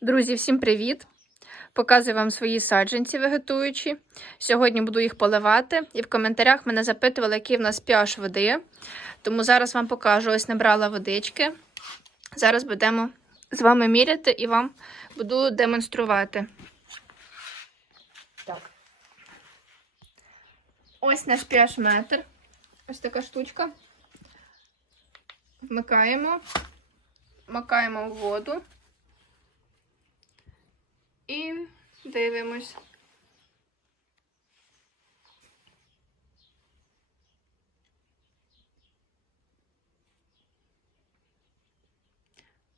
Друзі, всім привіт! Показую вам свої саджанці вегетуючі. Сьогодні буду їх поливати. І в коментарях мене запитували, який в нас pH води. Тому зараз вам покажу. Ось набрала водички. Зараз будемо з вами міряти і вам буду демонструвати. Так. Ось наш pH метр. Ось така штучка. Вмикаємо, макаємо в воду. І дивимось.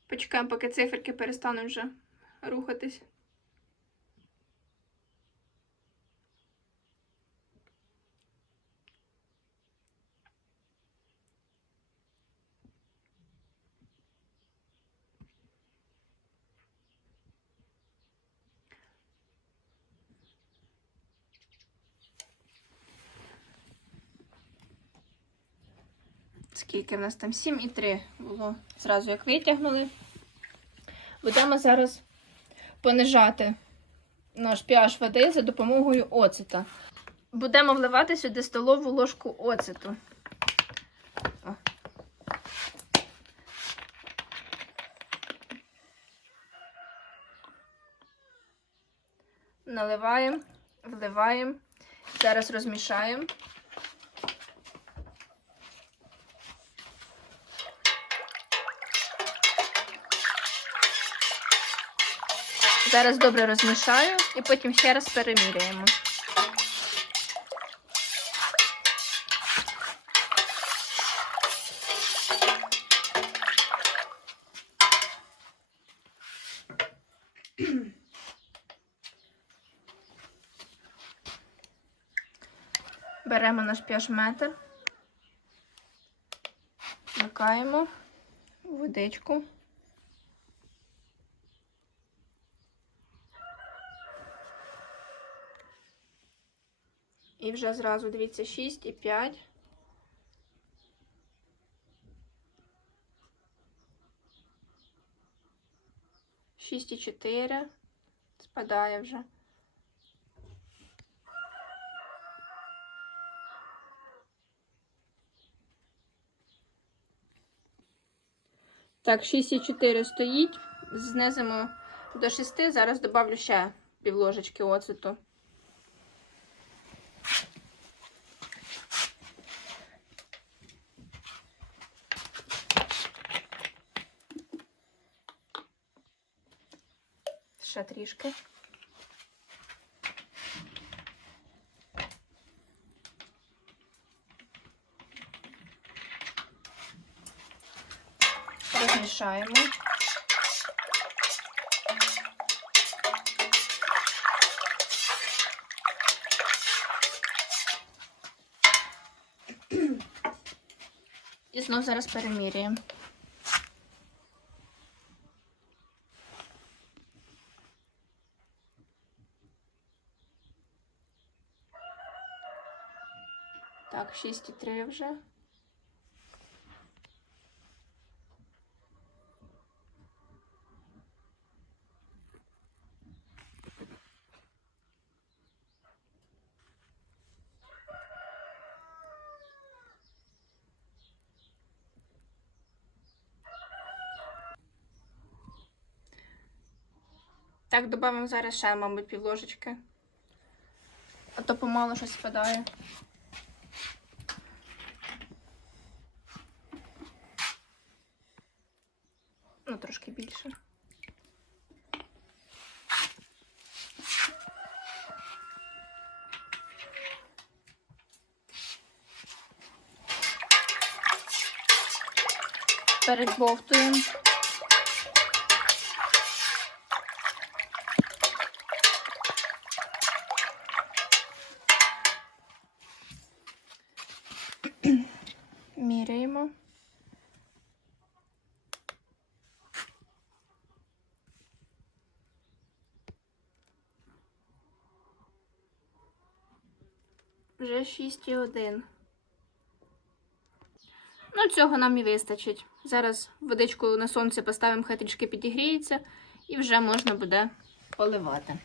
Почекаємо, поки циферки перестануть вже рухатись. Скільки в нас там? 7,3 було зразу як витягнули. Будемо зараз понижати наш pH води за допомогою оцета. Будемо вливати сюди столову ложку оцету. Наливаємо, вливаємо, зараз розмішаємо. Зараз добре розмішаю і потім ще раз переміряємо. Беремо наш п'яшметр, вмикаємо водичку. І вже зразу, дивіться, 6 і 5. Шість і чотири. Спадає вже. Так, 6,4 стоїть. Знизимо до 6. Зараз добавлю ще пів ложечки оцету. Ще трішки. Розмішаємо. І знов зараз перемірюємо. Так, 6,3 вже. Так, додамо зараз ще, мабуть, пів ложечки. А то помало щось спадає. Ну, трошки більше. Передбовтуємо. Міряємо. Вже 6,1. Ну, цього нам і вистачить. Зараз водичку на сонце поставимо, хай трішки підігріється, і вже можна буде поливати.